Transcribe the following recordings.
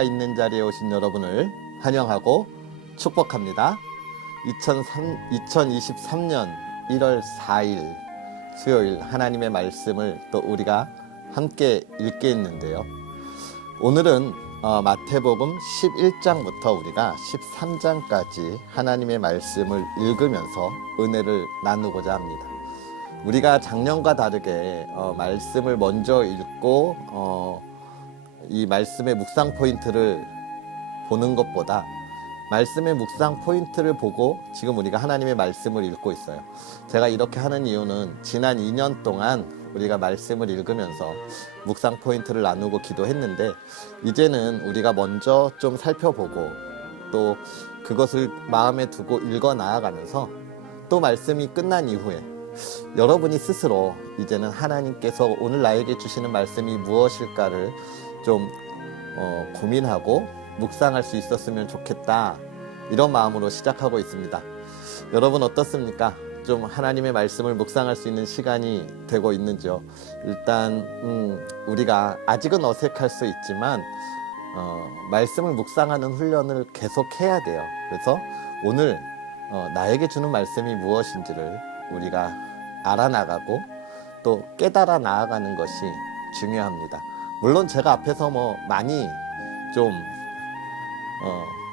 내가 있는 자리에 오신 여러분을 환영하고 축복합니다. 2023년 1월 4일 수요일 하나님의 말씀을 또 우리가 함께 읽게 했는데요. 오늘은 마태복음 11장부터 우리가 13장까지 하나님의 말씀을 읽으면서 은혜를 나누고자 합니다. 우리가 작년과 다르게 말씀을 먼저 읽고 이 말씀의 묵상 포인트를 보는 것보다 말씀의 묵상 포인트를 보고 지금 우리가 하나님의 말씀을 읽고 있어요. 제가 이렇게 하는 이유는 지난 2년 동안 우리가 말씀을 읽으면서 묵상 포인트를 나누고 기도했는데, 이제는 우리가 먼저 좀 살펴보고 또 그것을 마음에 두고 읽어 나아가면서 또 말씀이 끝난 이후에 여러분이 스스로 이제는 하나님께서 오늘 나에게 주시는 말씀이 무엇일까를 좀 고민하고 묵상할 수 있었으면 좋겠다, 이런 마음으로 시작하고 있습니다. 여러분 어떻습니까? 좀 하나님의 말씀을 묵상할 수 있는 시간이 되고 있는지요? 일단 우리가 아직은 어색할 수 있지만 말씀을 묵상하는 훈련을 계속 해야 돼요. 그래서 오늘 나에게 주는 말씀이 무엇인지를 우리가 알아나가고 또 깨달아 나아가는 것이 중요합니다. 물론 제가 앞에서 많이 좀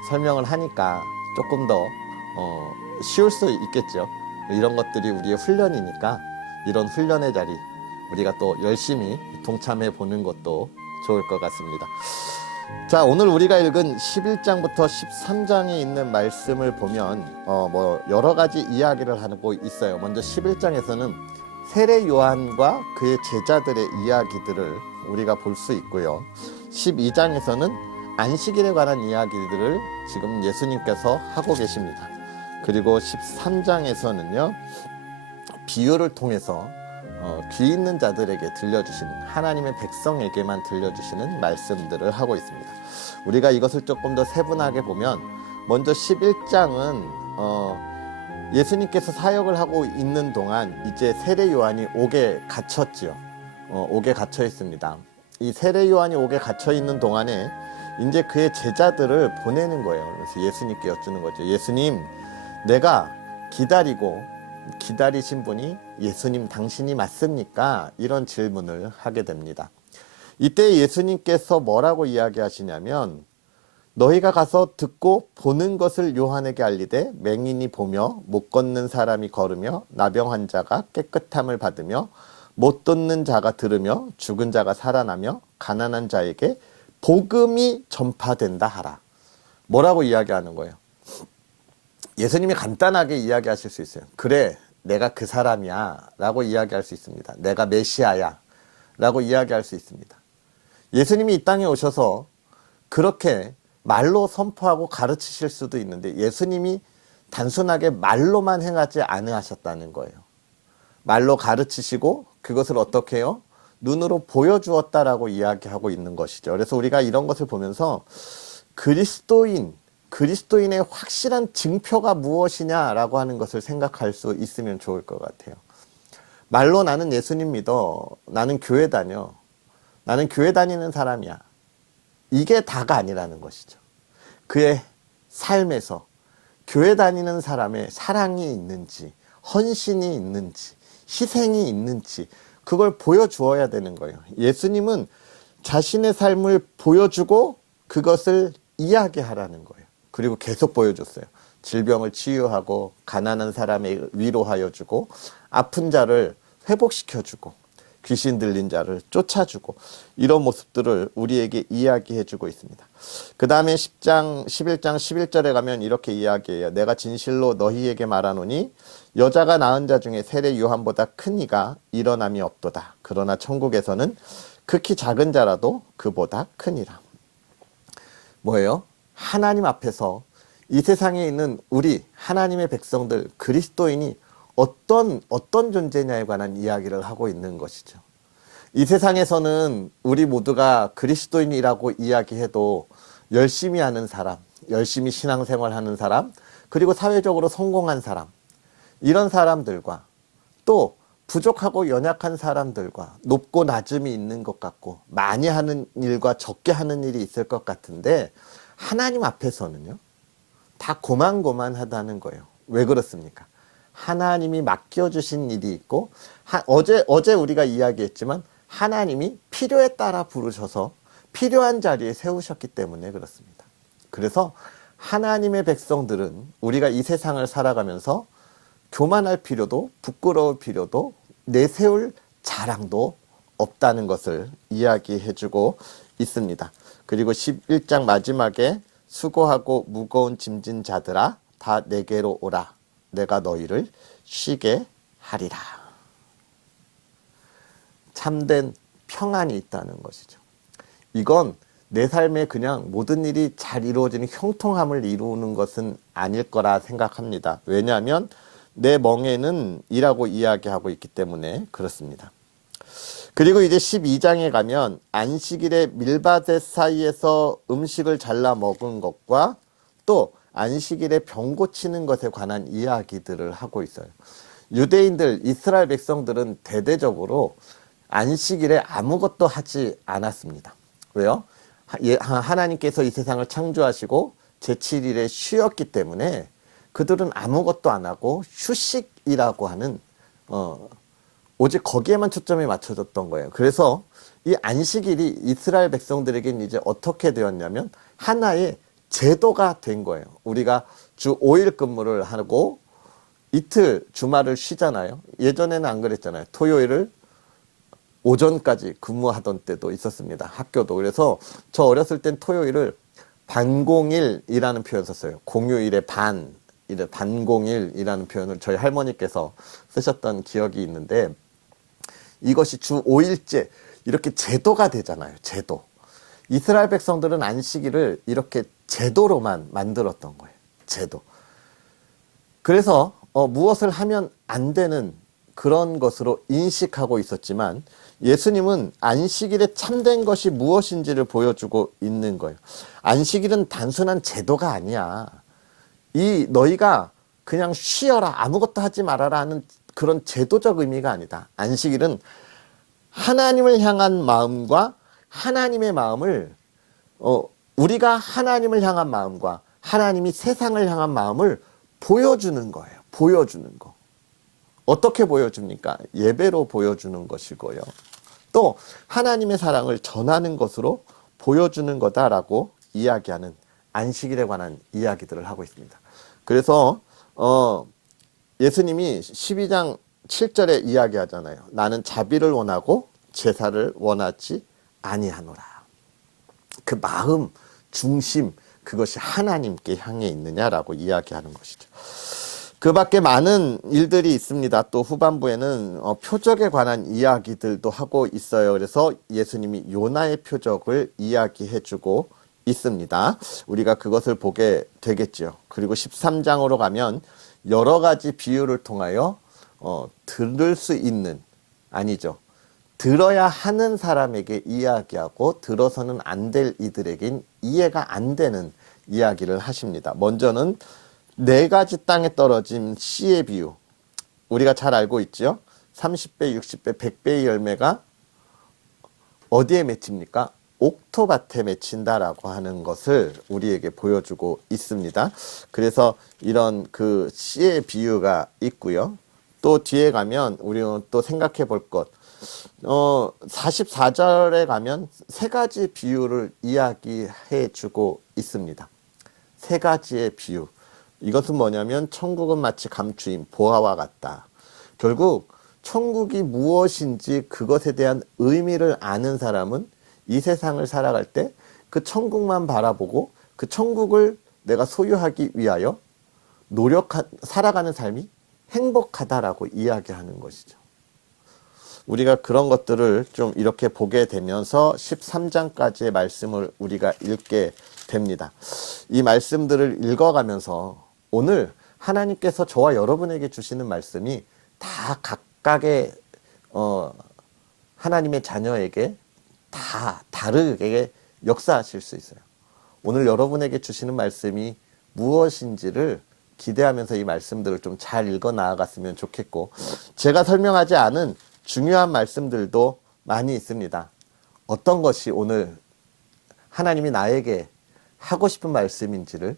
설명을 하니까 조금 더 쉬울 수 있겠죠. 이런 것들이 우리의 훈련이니까 이런 훈련의 자리 우리가 또 열심히 동참해 보는 것도 좋을 것 같습니다. 자, 오늘 우리가 읽은 11장부터 13장에 있는 말씀을 보면 여러 가지 이야기를 하고 있어요. 먼저 11장에서는 세례 요한과 그의 제자들의 이야기들을 우리가 볼 수 있고요. 12장에서는 안식일에 관한 이야기들을 지금 예수님께서 하고 계십니다. 그리고 13장에서는요, 비유를 통해서 귀 있는 자들에게 들려주시는, 하나님의 백성에게만 들려주시는 말씀들을 하고 있습니다. 우리가 이것을 조금 더 세분하게 보면, 먼저 11장은 예수님께서 사역을 하고 있는 동안 이제 세례 요한이 옥에 갇혔지요. 옥에 갇혀 있습니다. 이 세례 요한이 옥에 갇혀 있는 동안에 이제 그의 제자들을 보내는 거예요. 그래서 예수님께 여쭈는 거죠. 예수님, 내가 기다리신 분이 예수님 당신이 맞습니까? 이런 질문을 하게 됩니다. 이때 예수님께서 뭐라고 이야기하시냐면, 너희가 가서 듣고 보는 것을 요한에게 알리되 맹인이 보며 못 걷는 사람이 걸으며 나병 환자가 깨끗함을 받으며 못 듣는 자가 들으며 죽은 자가 살아나며 가난한 자에게 복음이 전파된다 하라. 뭐라고 이야기하는 거예요? 예수님이 간단하게 이야기하실 수 있어요. 그래, 내가 그 사람이야 라고 이야기할 수 있습니다. 내가 메시아야 라고 이야기할 수 있습니다. 예수님이 이 땅에 오셔서 그렇게 말로 선포하고 가르치실 수도 있는데, 예수님이 단순하게 말로만 행하지 않으셨다는 거예요. 말로 가르치시고 그것을 어떻게 해요? 눈으로 보여주었다라고 이야기하고 있는 것이죠. 그래서 우리가 이런 것을 보면서 그리스도인의 확실한 증표가 무엇이냐라고 하는 것을 생각할 수 있으면 좋을 것 같아요. 말로 나는 예수님 믿어, 나는 교회 다녀, 나는 교회 다니는 사람이야, 이게 다가 아니라는 것이죠. 그의 삶에서 교회 다니는 사람의 사랑이 있는지, 헌신이 있는지, 희생이 있는지, 그걸 보여주어야 되는 거예요. 예수님은 자신의 삶을 보여주고 그것을 이야기하라는 거예요. 그리고 계속 보여줬어요. 질병을 치유하고 가난한 사람을 위로하여 주고 아픈 자를 회복시켜주고 귀신 들린 자를 쫓아주고, 이런 모습들을 우리에게 이야기해주고 있습니다. 그 다음에 11장 11절에 가면 이렇게 이야기해요. 내가 진실로 너희에게 말하노니 여자가 낳은 자 중에 세례 요한보다 큰 이가 일어남이 없도다. 그러나 천국에서는 극히 작은 자라도 그보다 크니라. 뭐예요? 하나님 앞에서 이 세상에 있는 우리 하나님의 백성들, 그리스도인이 어떤 존재냐에 관한 이야기를 하고 있는 것이죠. 이 세상에서는 우리 모두가 그리스도인이라고 이야기해도 열심히 하는 사람, 열심히 신앙생활하는 사람, 그리고 사회적으로 성공한 사람, 이런 사람들과 또 부족하고 연약한 사람들과 높고 낮음이 있는 것 같고 많이 하는 일과 적게 하는 일이 있을 것 같은데 하나님 앞에서는요 다 고만고만하다는 거예요. 왜 그렇습니까? 하나님이 맡겨주신 일이 있고 어제 우리가 이야기했지만 하나님이 필요에 따라 부르셔서 필요한 자리에 세우셨기 때문에 그렇습니다. 그래서 하나님의 백성들은 우리가 이 세상을 살아가면서 교만할 필요도 부끄러울 필요도 내세울 자랑도 없다는 것을 이야기해주고 있습니다. 그리고 11장 마지막에 수고하고 무거운 짐진 자들아 다 내게로 오라 내가 너희를 쉬게 하리라. 참된 평안이 있다는 것이죠. 이건 내 삶에 그냥 모든 일이 잘 이루어지는 형통함을 이루는 것은 아닐 거라 생각합니다. 왜냐하면 내 멍에는 이라고 이야기하고 있기 때문에 그렇습니다. 그리고 이제 12장에 가면 안식일에 밀밭의 사이에서 음식을 잘라 먹은 것과 또 안식일에 병 고치는 것에 관한 이야기들을 하고 있어요. 유대인들, 이스라엘 백성들은 대대적으로 안식일에 아무것도 하지 않았습니다. 왜요? 하나님께서 이 세상을 창조하시고 제7일에 쉬었기 때문에 그들은 아무것도 안 하고 휴식이라고 하는 오직 거기에만 초점이 맞춰졌던 거예요. 그래서 이 안식일이 이스라엘 백성들에게는 이제 어떻게 되었냐면 하나의 제도가 된 거예요. 우리가 주 5일 근무를 하고 이틀 주말을 쉬잖아요. 예전에는 안 그랬잖아요. 토요일을 오전까지 근무하던 때도 있었습니다. 학교도. 그래서 저 어렸을 땐 토요일을 반공일이라는 표현 썼어요. 공휴일의 반공일이라는 표현을 저희 할머니께서 쓰셨던 기억이 있는데 이것이 주 5일째 이렇게 제도가 되잖아요. 제도. 이스라엘 백성들은 안식일을 이렇게 제도로만 만들었던 거예요. 제도. 그래서 무엇을 하면 안 되는 그런 것으로 인식하고 있었지만 예수님은 안식일에 참된 것이 무엇인지를 보여주고 있는 거예요. 안식일은 단순한 제도가 아니야. 너희가 그냥 쉬어라 아무것도 하지 말아라 하는 그런 제도적 의미가 아니다. 안식일은 하나님을 향한 마음과 하나님의 마음을 우리가 하나님을 향한 마음과 하나님이 세상을 향한 마음을 보여주는 거예요. 보여주는 거. 어떻게 보여줍니까? 예배로 보여주는 것이고요. 또 하나님의 사랑을 전하는 것으로 보여주는 거다라고 이야기하는 안식일에 관한 이야기들을 하고 있습니다. 그래서 예수님이 12장 7절에 이야기하잖아요. 나는 자비를 원하고 제사를 원하지 아니하노라. 그 마음, 중심, 그것이 하나님께 향해 있느냐라고 이야기하는 것이죠. 그 밖에 많은 일들이 있습니다. 또 후반부에는 표적에 관한 이야기들도 하고 있어요. 그래서 예수님이 요나의 표적을 이야기해주고 있습니다. 우리가 그것을 보게 되겠죠. 그리고 13장으로 가면 여러 가지 비유를 통하여 들을 수 있는, 아니죠. 들어야 하는 사람에게 이야기하고 들어서는 안 될 이들에겐 이해가 안 되는 이야기를 하십니다. 먼저는 4가지 땅에 떨어진 씨의 비유. 우리가 잘 알고 있죠. 30배, 60배, 100배의 열매가 어디에 맺힙니까? 옥토밭에 맺힌다라고 하는 것을 우리에게 보여주고 있습니다. 그래서 이런 그 씨의 비유가 있고요. 또 뒤에 가면 우리는 또 생각해 볼 것. 44절에 가면 3가지 비유를 이야기해 주고 있습니다. 3가지의 비유. 이것은 뭐냐면 천국은 마치 감추인 보화와 같다. 결국 천국이 무엇인지 그것에 대한 의미를 아는 사람은 이 세상을 살아갈 때 그 천국만 바라보고 그 천국을 내가 소유하기 위하여 살아가는 삶이 행복하다라고 이야기하는 것이죠. 우리가 그런 것들을 좀 이렇게 보게 되면서 13장까지의 말씀을 우리가 읽게 됩니다. 이 말씀들을 읽어가면서 오늘 하나님께서 저와 여러분에게 주시는 말씀이 다 각각의 하나님의 자녀에게 다 다르게 역사하실 수 있어요. 오늘 여러분에게 주시는 말씀이 무엇인지를 기대하면서 이 말씀들을 좀 잘 읽어 나아갔으면 좋겠고, 제가 설명하지 않은 중요한 말씀들도 많이 있습니다. 어떤 것이 오늘 하나님이 나에게 하고 싶은 말씀인지를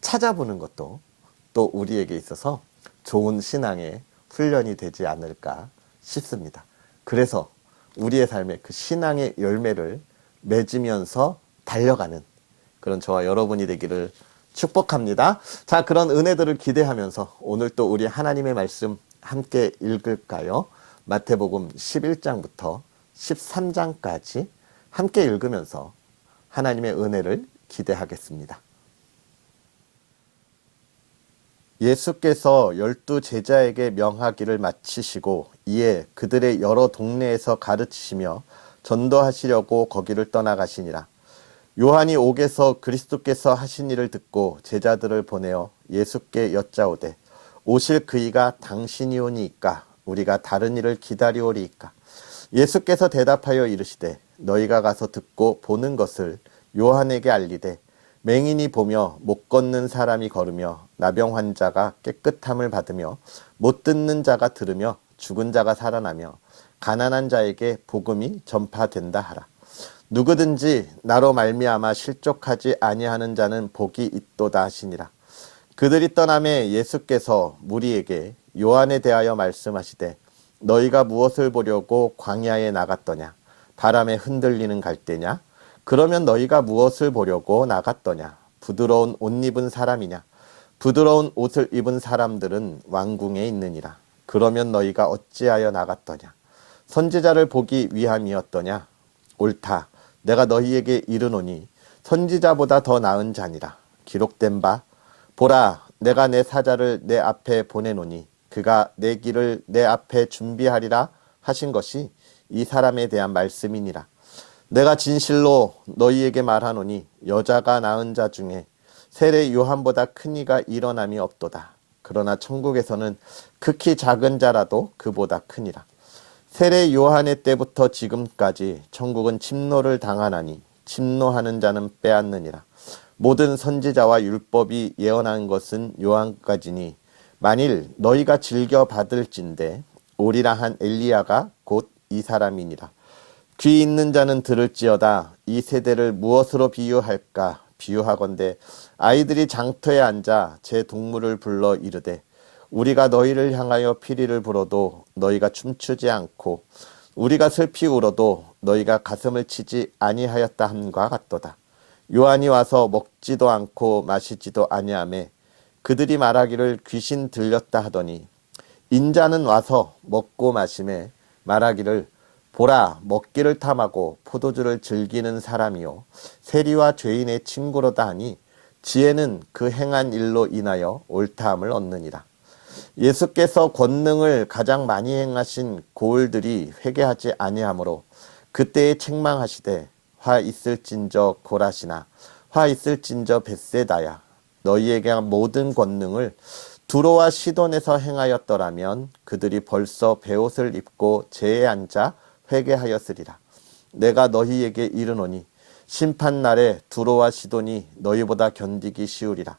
찾아보는 것도 또 우리에게 있어서 좋은 신앙의 훈련이 되지 않을까 싶습니다. 그래서 우리의 삶에 그 신앙의 열매를 맺으면서 달려가는 그런 저와 여러분이 되기를 축복합니다. 자, 그런 은혜들을 기대하면서 오늘 또 우리 하나님의 말씀 함께 읽을까요? 마태복음 11장부터 13장까지 함께 읽으면서 하나님의 은혜를 기대하겠습니다. 예수께서 12제자에게 명하기를 마치시고 이에 그들의 여러 동네에서 가르치시며 전도하시려고 거기를 떠나가시니라. 요한이 옥에서 그리스도께서 하신 일을 듣고 제자들을 보내어 예수께 여짜오되 오실 그이가 당신이오니이까 우리가 다른 일을 기다리오리이까. 예수께서 대답하여 이르시되 너희가 가서 듣고 보는 것을 요한에게 알리되 맹인이 보며 못 걷는 사람이 걸으며 나병 환자가 깨끗함을 받으며 못 듣는 자가 들으며 죽은 자가 살아나며 가난한 자에게 복음이 전파된다 하라. 누구든지 나로 말미암아 실족하지 아니하는 자는 복이 있도다 하시니라. 그들이 떠나매 예수께서 무리에게 요한에 대하여 말씀하시되 너희가 무엇을 보려고 광야에 나갔더냐? 바람에 흔들리는 갈대냐? 그러면 너희가 무엇을 보려고 나갔더냐? 부드러운 옷 입은 사람이냐? 부드러운 옷을 입은 사람들은 왕궁에 있느니라. 그러면 너희가 어찌하여 나갔더냐? 선지자를 보기 위함이었더냐? 옳다. 내가 너희에게 이르노니 선지자보다 더 나은 자니라. 기록된 바 보라 내가 내 사자를 내 앞에 보내노니 그가 내 길을 내 앞에 준비하리라 하신 것이 이 사람에 대한 말씀이니라. 내가 진실로 너희에게 말하노니 여자가 낳은 자 중에 세례 요한보다 큰 이가 일어남이 없도다. 그러나 천국에서는 극히 작은 자라도 그보다 크니라. 세례 요한의 때부터 지금까지 천국은 침노를 당하나니 침노하는 자는 빼앗느니라. 모든 선지자와 율법이 예언한 것은 요한까지니 만일 너희가 즐겨 받을진대 오리라 한 엘리야가 곧 이 사람이니라. 귀 있는 자는 들을지어다. 이 세대를 무엇으로 비유할까? 비유하건대 아이들이 장터에 앉아 제 동물을 불러 이르되 우리가 너희를 향하여 피리를 불어도 너희가 춤추지 않고 우리가 슬피 울어도 너희가 가슴을 치지 아니하였다 함과 같도다. 요한이 와서 먹지도 않고 마시지도 아니하매 그들이 말하기를 귀신 들렸다 하더니 인자는 와서 먹고 마시매 말하기를 보라 먹기를 탐하고 포도주를 즐기는 사람이요 세리와 죄인의 친구로다 하니 지혜는 그 행한 일로 인하여 옳다함을 얻느니라. 예수께서 권능을 가장 많이 행하신 고을들이 회개하지 아니하므로 그때에 책망하시되 화 있을진저 고라시나 화 있을진저 벳세다야. 너희에게 한 모든 권능을 두로와 시돈에서 행하였더라면 그들이 벌써 베옷을 입고 제에 앉아 회개하였으리라. 내가 너희에게 이르노니 심판날에 두로와 시돈이 너희보다 견디기 쉬우리라.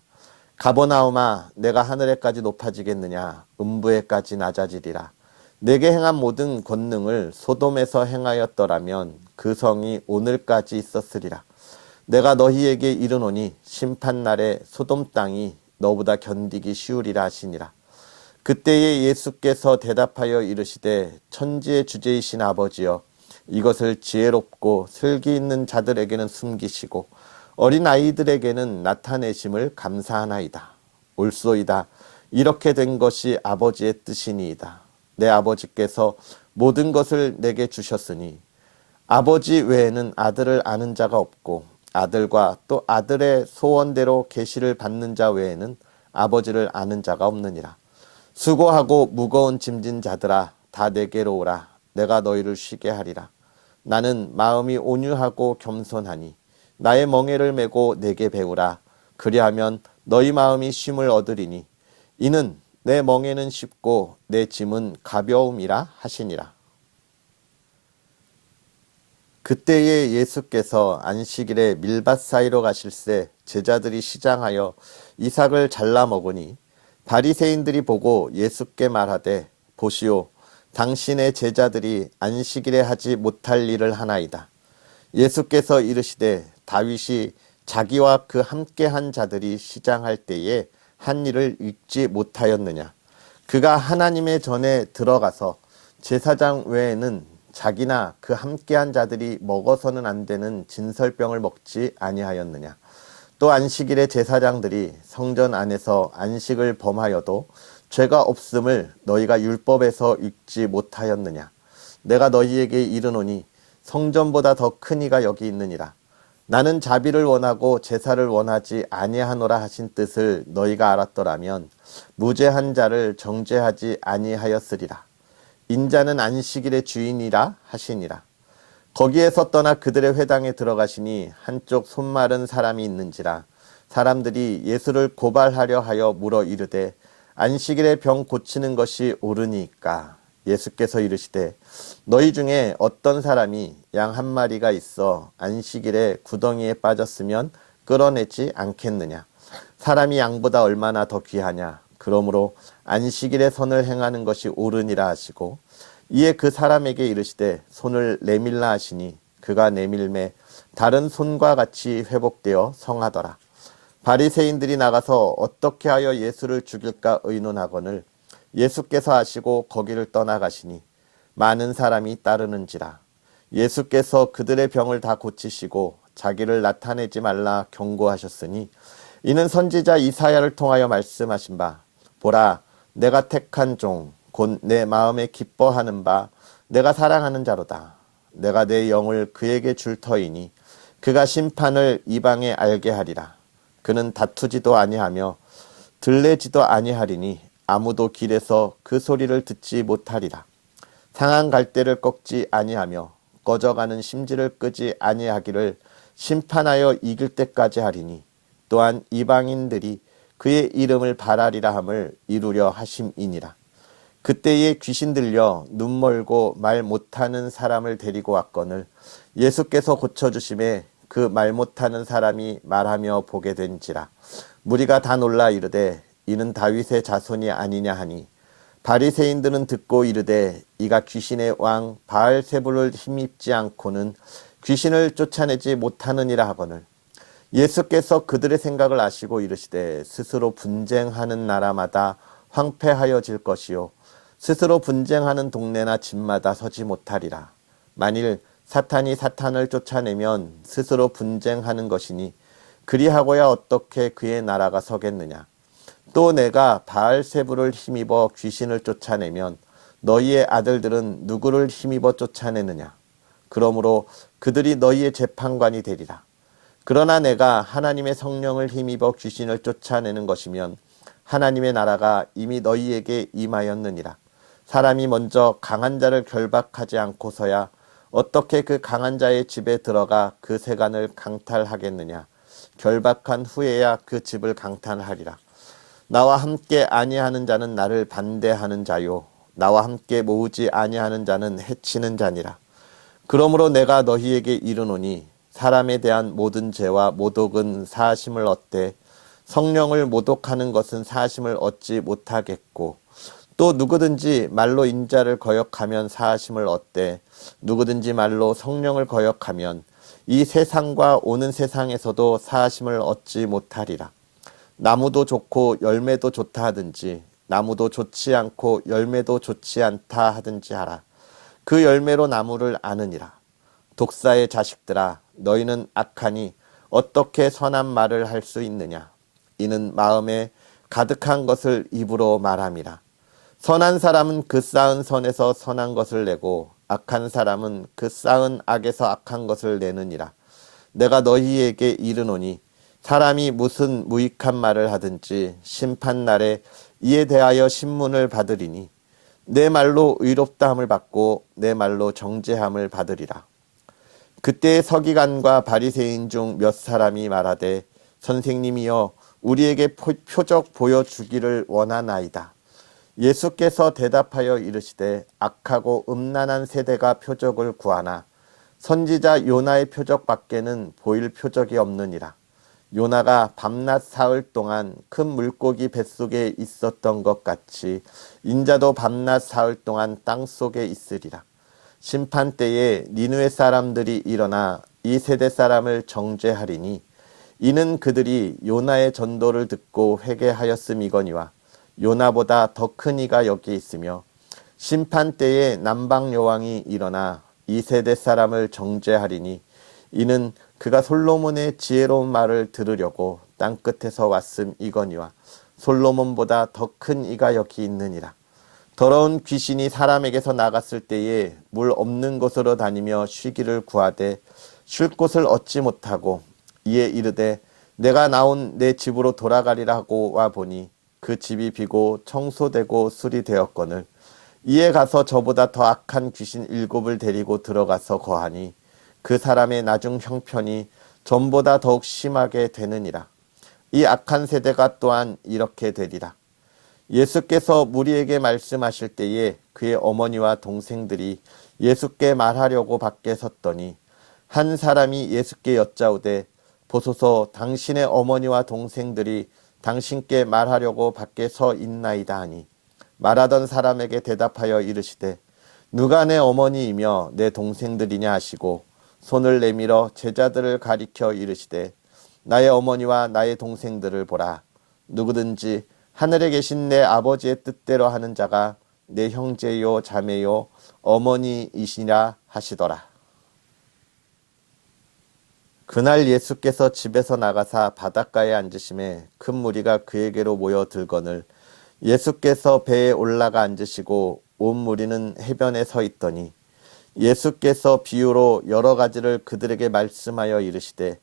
가버나움아 내가 하늘에까지 높아지겠느냐? 음부에까지 낮아지리라. 내게 행한 모든 권능을 소돔에서 행하였더라면 그 성이 오늘까지 있었으리라. 내가 너희에게 이르노니 심판날에 소돔 땅이 너보다 견디기 쉬우리라 하시니라. 그때에 예수께서 대답하여 이르시되 천지의 주제이신 아버지여 이것을 지혜롭고 슬기 있는 자들에게는 숨기시고 어린 아이들에게는 나타내심을 감사하나이다. 옳소이다. 이렇게 된 것이 아버지의 뜻이니이다. 내 아버지께서 모든 것을 내게 주셨으니 아버지 외에는 아들을 아는 자가 없고 아들과 또 아들의 소원대로 계시를 받는 자 외에는 아버지를 아는 자가 없느니라. 수고하고 무거운 짐진 자들아 다 내게로 오라. 내가 너희를 쉬게 하리라. 나는 마음이 온유하고 겸손하니 나의 멍에를 메고 내게 배우라. 그리하면 너희 마음이 쉼을 얻으리니 이는 내 멍에는 쉽고 내 짐은 가벼움이라 하시니라. 그때에 예수께서 안식일에 밀밭 사이로 가실새 제자들이 시장하여 이삭을 잘라 먹으니 바리새인들이 보고 예수께 말하되 보시오 당신의 제자들이 안식일에 하지 못할 일을 하나이다. 예수께서 이르시되 다윗이 자기와 그 함께한 자들이 시장할 때에 한 일을 잊지 못하였느냐. 그가 하나님의 전에 들어가서 제사장 외에는 자기나 그 함께한 자들이 먹어서는 안 되는 진설병을 먹지 아니하였느냐. 또 안식일에 제사장들이 성전 안에서 안식을 범하여도 죄가 없음을 너희가 율법에서 읽지 못하였느냐. 내가 너희에게 이르노니 성전보다 더 큰 이가 여기 있느니라. 나는 자비를 원하고 제사를 원하지 아니하노라 하신 뜻을 너희가 알았더라면 무죄한 자를 정죄하지 아니하였으리라. 인자는 안식일의 주인이라 하시니라. 거기에서 떠나 그들의 회당에 들어가시니 한쪽 손마른 사람이 있는지라. 사람들이 예수를 고발하려 하여 물어 이르되 안식일에 병 고치는 것이 옳으니까. 예수께서 이르시되 너희 중에 어떤 사람이 양 한 마리가 있어 안식일에 구덩이에 빠졌으면 끌어내지 않겠느냐. 사람이 양보다 얼마나 더 귀하냐. 그러므로 안식일에 선을 행하는 것이 옳으니라 하시고 이에 그 사람에게 이르시되 손을 내밀라 하시니 그가 내밀매 다른 손과 같이 회복되어 성하더라. 바리새인들이 나가서 어떻게 하여 예수를 죽일까 의논하거늘 예수께서 하시고 거기를 떠나가시니 많은 사람이 따르는지라. 예수께서 그들의 병을 다 고치시고 자기를 나타내지 말라 경고하셨으니 이는 선지자 이사야를 통하여 말씀하신 바 보라 내가 택한 종 곧 내 마음에 기뻐하는 바 내가 사랑하는 자로다. 내가 내 영을 그에게 줄 터이니 그가 심판을 이방에 알게 하리라. 그는 다투지도 아니하며 들레지도 아니하리니 아무도 길에서 그 소리를 듣지 못하리라. 상한 갈대를 꺾지 아니하며 꺼져가는 심지를 끄지 아니하기를 심판하여 이길 때까지 하리니 또한 이방인들이 그의 이름을 바라리라 함을 이루려 하심이니라. 그때에 귀신 들려 눈 멀고 말 못하는 사람을 데리고 왔거늘 예수께서 고쳐주심에 그 말 못하는 사람이 말하며 보게 된지라. 무리가 다 놀라 이르되 이는 다윗의 자손이 아니냐 하니 바리새인들은 듣고 이르되 이가 귀신의 왕 바알세불을 힘입지 않고는 귀신을 쫓아내지 못하느니라 하거늘 예수께서 그들의 생각을 아시고 이르시되 스스로 분쟁하는 나라마다 황폐하여질 것이요 스스로 분쟁하는 동네나 집마다 서지 못하리라. 만일 사탄이 사탄을 쫓아내면 스스로 분쟁하는 것이니 그리하고야 어떻게 그의 나라가 서겠느냐. 또 내가 바알세불을 힘입어 귀신을 쫓아내면 너희의 아들들은 누구를 힘입어 쫓아내느냐. 그러므로 그들이 너희의 재판관이 되리라. 그러나 내가 하나님의 성령을 힘입어 귀신을 쫓아내는 것이면 하나님의 나라가 이미 너희에게 임하였느니라. 사람이 먼저 강한 자를 결박하지 않고서야 어떻게 그 강한 자의 집에 들어가 그 세간을 강탈하겠느냐. 결박한 후에야 그 집을 강탈하리라. 나와 함께 아니하는 자는 나를 반대하는 자요 나와 함께 모으지 아니하는 자는 해치는 자니라. 그러므로 내가 너희에게 이르노니 사람에 대한 모든 죄와 모독은 사하심을 얻되 성령을 모독하는 것은 사하심을 얻지 못하겠고 또 누구든지 말로 인자를 거역하면 사하심을 얻되 누구든지 말로 성령을 거역하면 이 세상과 오는 세상에서도 사하심을 얻지 못하리라. 나무도 좋고 열매도 좋다 하든지 나무도 좋지 않고 열매도 좋지 않다 하든지 하라. 그 열매로 나무를 아느니라. 독사의 자식들아 너희는 악하니 어떻게 선한 말을 할 수 있느냐. 이는 마음에 가득한 것을 입으로 말함이라. 선한 사람은 그 쌓은 선에서 선한 것을 내고 악한 사람은 그 쌓은 악에서 악한 것을 내느니라. 내가 너희에게 이르노니 사람이 무슨 무익한 말을 하든지 심판날에 이에 대하여 신문을 받으리니 내 말로 의롭다함을 받고 내 말로 정죄함을 받으리라. 그때 서기관과 바리새인 중 몇 사람이 말하되 선생님이여 우리에게 표적 보여주기를 원하나이다. 예수께서 대답하여 이르시되 악하고 음란한 세대가 표적을 구하나 선지자 요나의 표적 밖에는 보일 표적이 없느니라. 요나가 밤낮 사흘 동안 큰 물고기 뱃속에 있었던 것 같이 인자도 밤낮 사흘 동안 땅속에 있으리라. 심판 때에 니느웨 사람들이 일어나 이 세대 사람을 정죄하리니 이는 그들이 요나의 전도를 듣고 회개하였음이거니와 요나보다 더 큰 이가 여기 있으며 심판 때에 남방 여왕이 일어나 이 세대 사람을 정죄하리니 이는 그가 솔로몬의 지혜로운 말을 들으려고 땅끝에서 왔음이거니와 솔로몬보다 더 큰 이가 여기 있느니라. 더러운 귀신이 사람에게서 나갔을 때에 물 없는 곳으로 다니며 쉬기를 구하되 쉴 곳을 얻지 못하고 이에 이르되 내가 나온 내 집으로 돌아가리라 하고 와 보니 그 집이 비고 청소되고 수리되었거늘 이에 가서 저보다 더 악한 귀신 7을 데리고 들어가서 거하니 그 사람의 나중 형편이 전보다 더욱 심하게 되느니라. 이 악한 세대가 또한 이렇게 되리라. 예수께서 무리에게 말씀하실 때에 그의 어머니와 동생들이 예수께 말하려고 밖에 섰더니 한 사람이 예수께 여짜오되 보소서 당신의 어머니와 동생들이 당신께 말하려고 밖에 서 있나이다 하니 말하던 사람에게 대답하여 이르시되 누가 내 어머니이며 내 동생들이냐 하시고 손을 내밀어 제자들을 가리켜 이르시되 나의 어머니와 나의 동생들을 보라. 누구든지 하늘에 계신 내 아버지의 뜻대로 하는 자가 내 형제요 자매요 어머니이시라 하시더라. 그날 예수께서 집에서 나가사 바닷가에 앉으심에 큰 무리가 그에게로 모여 들거늘 예수께서 배에 올라가 앉으시고 온 무리는 해변에 서 있더니 예수께서 비유로 여러 가지를 그들에게 말씀하여 이르시되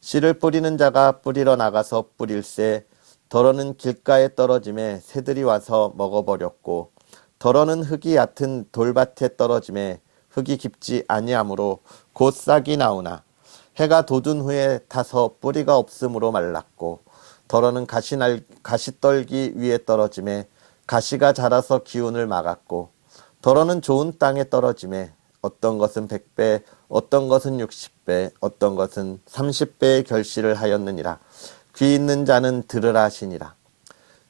씨를 뿌리는 자가 뿌리러 나가서 뿌릴새 덜어는 길가에 떨어짐에 새들이 와서 먹어버렸고 덜어는 흙이 얕은 돌밭에 떨어짐에 흙이 깊지 아니하므로 곧 싹이 나오나 해가 돋은 후에 타서 뿌리가 없으므로 말랐고 덜어는 가시떨기 위에 떨어짐에 가시가 자라서 기운을 막았고 덜어는 좋은 땅에 떨어짐에 어떤 것은 100배 어떤 것은 60배 어떤 것은 30배의 결실을 하였느니라. 귀 있는 자는 들으라 하시니라.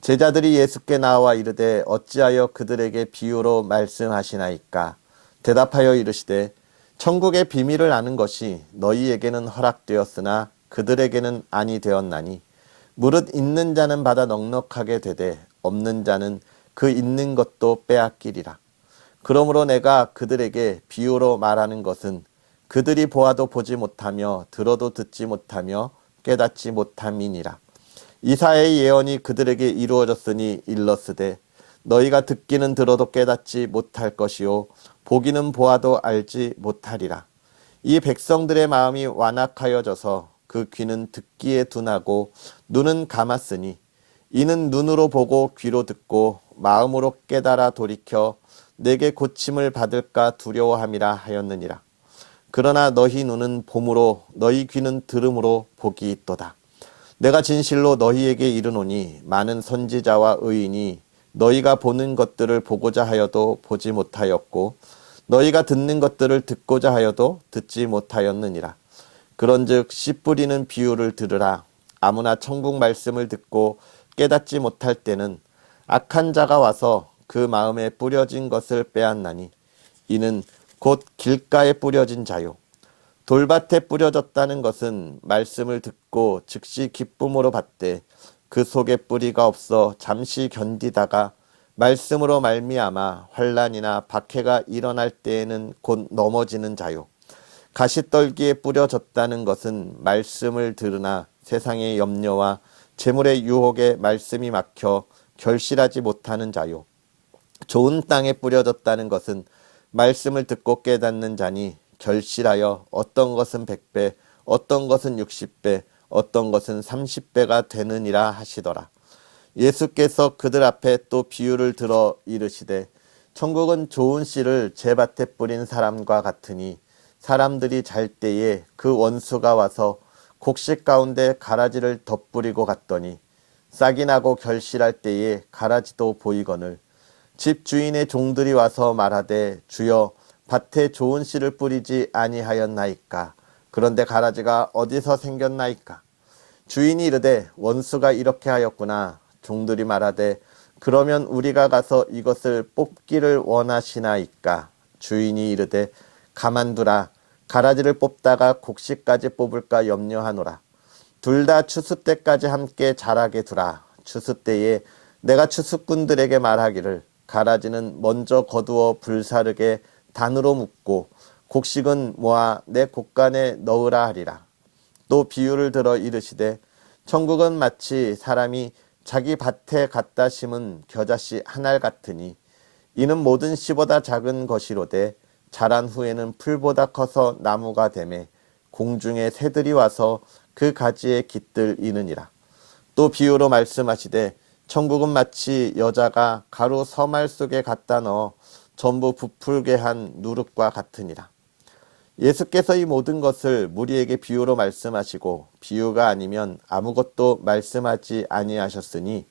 제자들이 예수께 나와 이르되 어찌하여 그들에게 비유로 말씀하시나이까. 대답하여 이르시되 천국의 비밀을 아는 것이 너희에게는 허락되었으나 그들에게는 아니 되었나니 무릇 있는 자는 받아 넉넉하게 되되 없는 자는 그 있는 것도 빼앗기리라. 그러므로 내가 그들에게 비유로 말하는 것은 그들이 보아도 보지 못하며 들어도 듣지 못하며 깨닫지 못함이니라. 이사야의 예언이 그들에게 이루어졌으니 일렀으되 너희가 듣기는 들어도 깨닫지 못할 것이요 보기는 보아도 알지 못하리라. 이 백성들의 마음이 완악하여져서 그 귀는 듣기에 둔하고 눈은 감았으니 이는 눈으로 보고 귀로 듣고 마음으로 깨달아 돌이켜 내게 고침을 받을까 두려워함이라 하였느니라. 그러나 너희 눈은 봄으로 너희 귀는 들음으로 복이 있도다. 내가 진실로 너희에게 이르노니 많은 선지자와 의인이 너희가 보는 것들을 보고자 하여도 보지 못하였고 너희가 듣는 것들을 듣고자 하여도 듣지 못하였느니라. 그런즉 씨 뿌리는 비유를 들으라. 아무나 천국 말씀을 듣고 깨닫지 못할 때는 악한 자가 와서 그 마음에 뿌려진 것을 빼앗나니 이는 곧 길가에 뿌려진 자요. 돌밭에 뿌려졌다는 것은 말씀을 듣고 즉시 기쁨으로 받되 그 속에 뿌리가 없어 잠시 견디다가 말씀으로 말미암아 환난이나 박해가 일어날 때에는 곧 넘어지는 자요. 가시떨기에 뿌려졌다는 것은 말씀을 들으나 세상의 염려와 재물의 유혹에 말씀이 막혀 결실하지 못하는 자요. 좋은 땅에 뿌려졌다는 것은 말씀을 듣고 깨닫는 자니 결실하여 어떤 것은 100배, 어떤 것은 60배, 어떤 것은 30배가 되느니라 하시더라. 예수께서 그들 앞에 또 비유를 들어 이르시되 천국은 좋은 씨를 제 밭에 뿌린 사람과 같으니 사람들이 잘 때에 그 원수가 와서 곡식 가운데 가라지를 덧뿌리고 갔더니 싹이 나고 결실할 때에 가라지도 보이거늘 집 주인의 종들이 와서 말하되 주여 밭에 좋은 씨를 뿌리지 아니하였나이까. 그런데 가라지가 어디서 생겼나이까. 주인이 이르되 원수가 이렇게 하였구나. 종들이 말하되 그러면 우리가 가서 이것을 뽑기를 원하시나이까. 주인이 이르되 가만두라. 가라지를 뽑다가 곡식까지 뽑을까 염려하노라. 둘 다 추수 때까지 함께 자라게 두라. 추수 때에 내가 추수꾼들에게 말하기를 가라지는 먼저 거두어 불사르게 단으로 묶고 곡식은 모아 내 곡간에 넣으라 하리라. 또 비유를 들어 이르시되 천국은 마치 사람이 자기 밭에 갖다 심은 겨자씨 한 알 같으니 이는 모든 씨보다 작은 것이로되 자란 후에는 풀보다 커서 나무가 되매 공중의 새들이 와서 그 가지에 깃들이느니라. 또 비유로 말씀하시되 천국은 마치 여자가 가루 서말 속에 갖다 넣어 전부 부풀게 한 누룩과 같으니라. 예수께서 이 모든 것을 무리에게 비유로 말씀하시고 비유가 아니면 아무것도 말씀하지 아니하셨으니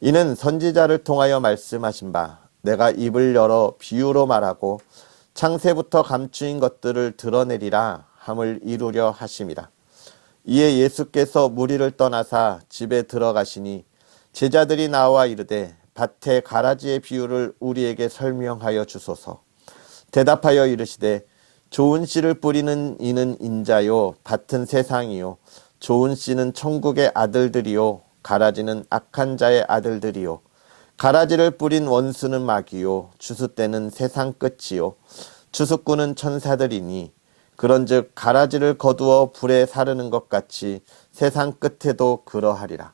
이는 선지자를 통하여 말씀하신 바 내가 입을 열어 비유로 말하고 창세부터 감추인 것들을 드러내리라 함을 이루려 하심이라. 이에 예수께서 무리를 떠나사 집에 들어가시니 제자들이 나와 이르되 밭의 가라지의 비유를 우리에게 설명하여 주소서. 대답하여 이르시되 좋은 씨를 뿌리는 이는 인자요 밭은 세상이요 좋은 씨는 천국의 아들들이요 가라지는 악한 자의 아들들이요 가라지를 뿌린 원수는 마귀요 추수 때는 세상 끝이요 추수꾼은 천사들이니 그런즉 가라지를 거두어 불에 사르는 것 같이 세상 끝에도 그러하리라.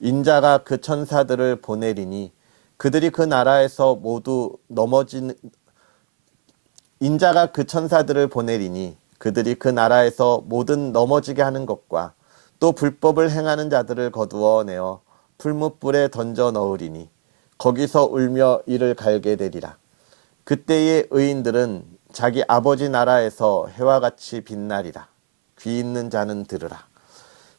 인자가 그 천사들을 보내리니 그들이 그 나라에서 모두 넘어지는 인자가 그 천사들을 보내리니 그들이 그 나라에서 모든 넘어지게 하는 것과 또 불법을 행하는 자들을 거두어 내어 풀무불에 던져 넣으리니 거기서 울며 이를 갈게 되리라. 그때의 의인들은 자기 아버지 나라에서 해와 같이 빛나리라. 귀 있는 자는 들으라.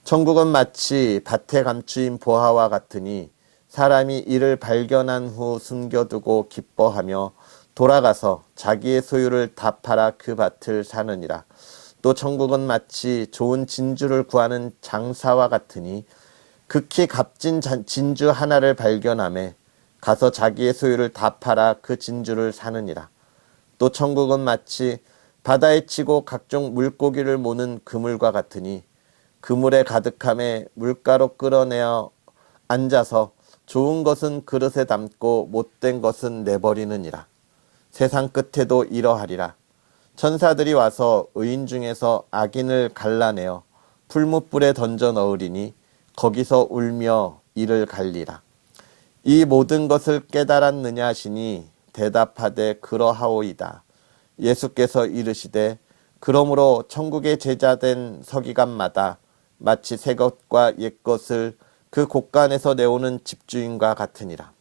천국은 마치 밭에 감추인 보화와 같으니 사람이 이를 발견한 후 숨겨두고 기뻐하며 돌아가서 자기의 소유를 다 팔아 그 밭을 사느니라. 또 천국은 마치 좋은 진주를 구하는 장사와 같으니 극히 값진 진주 하나를 발견하매 가서 자기의 소유를 다 팔아 그 진주를 사느니라. 또 천국은 마치 바다에 치고 각종 물고기를 모는 그물과 같으니 그물에 가득함에 물가로 끌어내어 앉아서 좋은 것은 그릇에 담고 못된 것은 내버리느니라. 세상 끝에도 이러하리라. 천사들이 와서 의인 중에서 악인을 갈라내어 풀무불에 던져 넣으리니 거기서 울며 이를 갈리라. 이 모든 것을 깨달았느냐 하시니 대답하되 그러하오이다. 예수께서 이르시되 그러므로 천국의 제자된 서기관마다 마치 새 것과 옛 것을 그 곳간에서 내오는 집주인과 같으니라.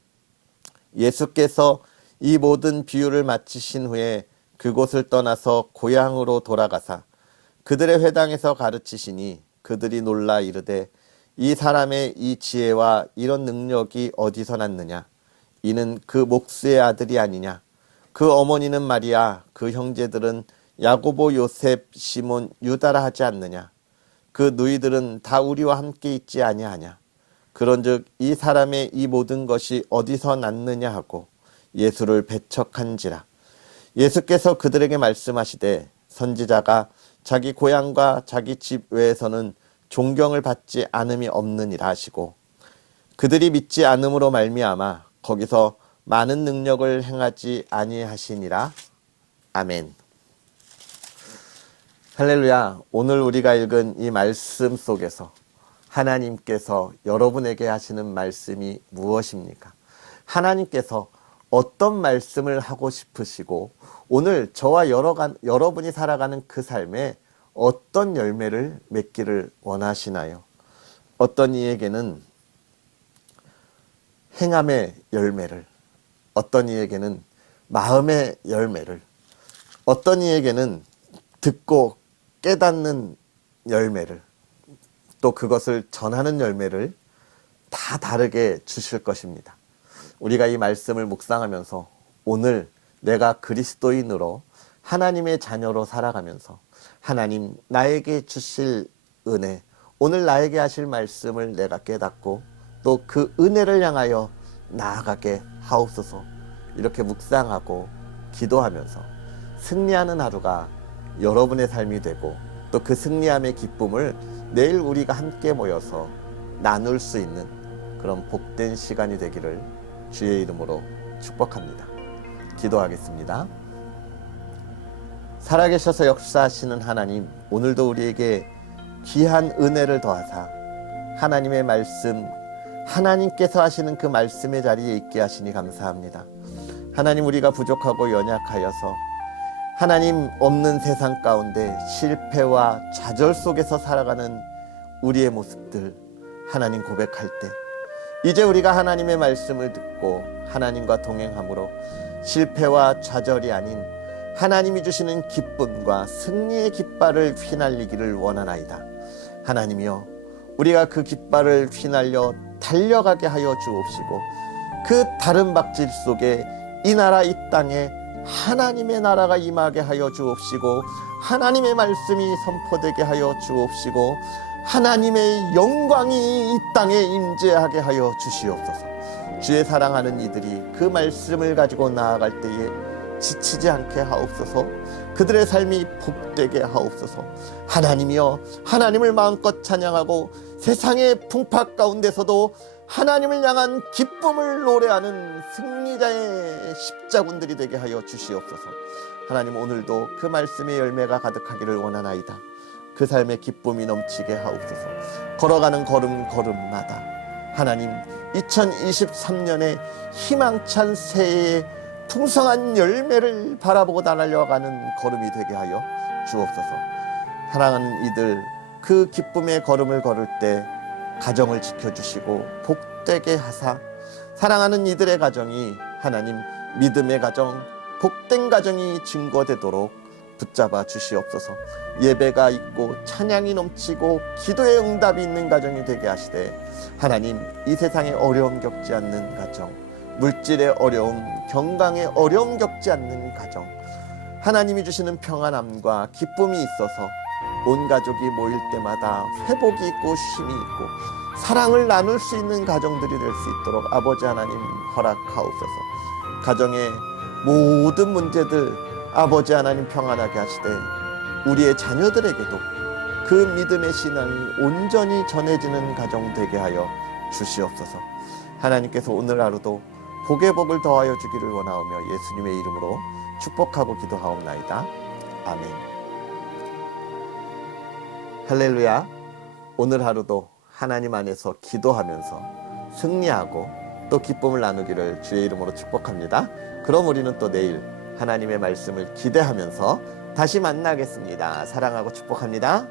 예수께서 이 모든 비유를 마치신 후에 그곳을 떠나서 고향으로 돌아가사 그들의 회당에서 가르치시니 그들이 놀라 이르되 이 사람의 이 지혜와 이런 능력이 어디서 났느냐? 이는 그 목수의 아들이 아니냐? 그 어머니는 마리아, 그 형제들은 야고보, 요셉, 시몬, 유다라 하지 않느냐? 그 누이들은 다 우리와 함께 있지 아니하냐? 그런즉 이 사람의 이 모든 것이 어디서 났느냐 하고 예수를 배척한지라. 예수께서 그들에게 말씀하시되 선지자가 자기 고향과 자기 집 외에서는 존경을 받지 않음이 없느니라 하시고 그들이 믿지 않음으로 말미암아 거기서 많은 능력을 행하지 아니하시니라. 아멘. 할렐루야. 오늘 우리가 읽은 이 말씀 속에서 하나님께서 여러분에게 하시는 말씀이 무엇입니까? 하나님께서 어떤 말씀을 하고 싶으시고 오늘 저와 여러분이 살아가는 그 삶에 어떤 열매를 맺기를 원하시나요? 어떤 이에게는 행함의 열매를, 어떤 이에게는 마음의 열매를, 어떤 이에게는 듣고 깨닫는 열매를, 또 그것을 전하는 열매를 다 다르게 주실 것입니다. 우리가 이 말씀을 묵상하면서 오늘 내가 그리스도인으로 하나님의 자녀로 살아가면서 하나님 나에게 주실 은혜, 오늘 나에게 하실 말씀을 내가 깨닫고 또 그 은혜를 향하여 나아가게 하옵소서. 이렇게 묵상하고 기도하면서 승리하는 하루가 여러분의 삶이 되고 또 그 승리함의 기쁨을 내일 우리가 함께 모여서 나눌 수 있는 그런 복된 시간이 되기를 주의 이름으로 축복합니다. 기도하겠습니다. 살아계셔서 역사하시는 하나님, 오늘도 우리에게 귀한 은혜를 더하사 하나님의 말씀, 하나님께서 하시는 그 말씀의 자리에 있게 하시니 감사합니다. 하나님, 우리가 부족하고 연약하여서 하나님 없는 세상 가운데 실패와 좌절 속에서 살아가는 우리의 모습들 하나님 고백할 때 이제 우리가 하나님의 말씀을 듣고 하나님과 동행함으로 실패와 좌절이 아닌 하나님이 주시는 기쁨과 승리의 깃발을 휘날리기를 원하나이다. 하나님이여, 우리가 그 깃발을 휘날려 달려가게 하여 주옵시고 그 다른 박질 속에 이 나라 이 땅에 하나님의 나라가 임하게 하여 주옵시고 하나님의 말씀이 선포되게 하여 주옵시고 하나님의 영광이 이 땅에 임재하게 하여 주시옵소서. 주의 사랑하는 이들이 그 말씀을 가지고 나아갈 때에 지치지 않게 하옵소서. 그들의 삶이 복되게 하옵소서. 하나님이여, 하나님을 마음껏 찬양하고 세상의 풍파 가운데서도 하나님을 향한 기쁨을 노래하는 승리자의 십자군들이 되게 하여 주시옵소서. 하나님, 오늘도 그 말씀의 열매가 가득하기를 원하나이다. 그 삶의 기쁨이 넘치게 하옵소서. 걸어가는 걸음걸음마다 하나님, 2023년의 희망찬 새해의 풍성한 열매를 바라보고 달려가는 걸음이 되게 하여 주옵소서. 사랑하는 이들, 그 기쁨의 걸음을 걸을 때 가정을 지켜주시고 복되게 하사 사랑하는 이들의 가정이 하나님 믿음의 가정, 복된 가정이 증거되도록 붙잡아 주시옵소서. 예배가 있고 찬양이 넘치고 기도의 응답이 있는 가정이 되게 하시되 하나님, 이 세상에 어려움 겪지 않는 가정, 물질의 어려움, 건강의 어려움 겪지 않는 가정, 하나님이 주시는 평안함과 기쁨이 있어서 온 가족이 모일 때마다 회복이 있고 쉼이 있고 사랑을 나눌 수 있는 가정들이 될 수 있도록 아버지 하나님 허락하옵소서. 가정의 모든 문제들 아버지 하나님 평안하게 하시되 우리의 자녀들에게도 그 믿음의 신앙이 온전히 전해지는 가정 되게 하여 주시옵소서. 하나님께서 오늘 하루도 복의 복을 더하여 주기를 원하오며 예수님의 이름으로 축복하고 기도하옵나이다. 아멘. 할렐루야. 오늘 하루도 하나님 안에서 기도하면서 승리하고 또 기쁨을 나누기를 주의 이름으로 축복합니다. 그럼 우리는 또 내일 하나님의 말씀을 기대하면서 다시 만나겠습니다. 사랑하고 축복합니다.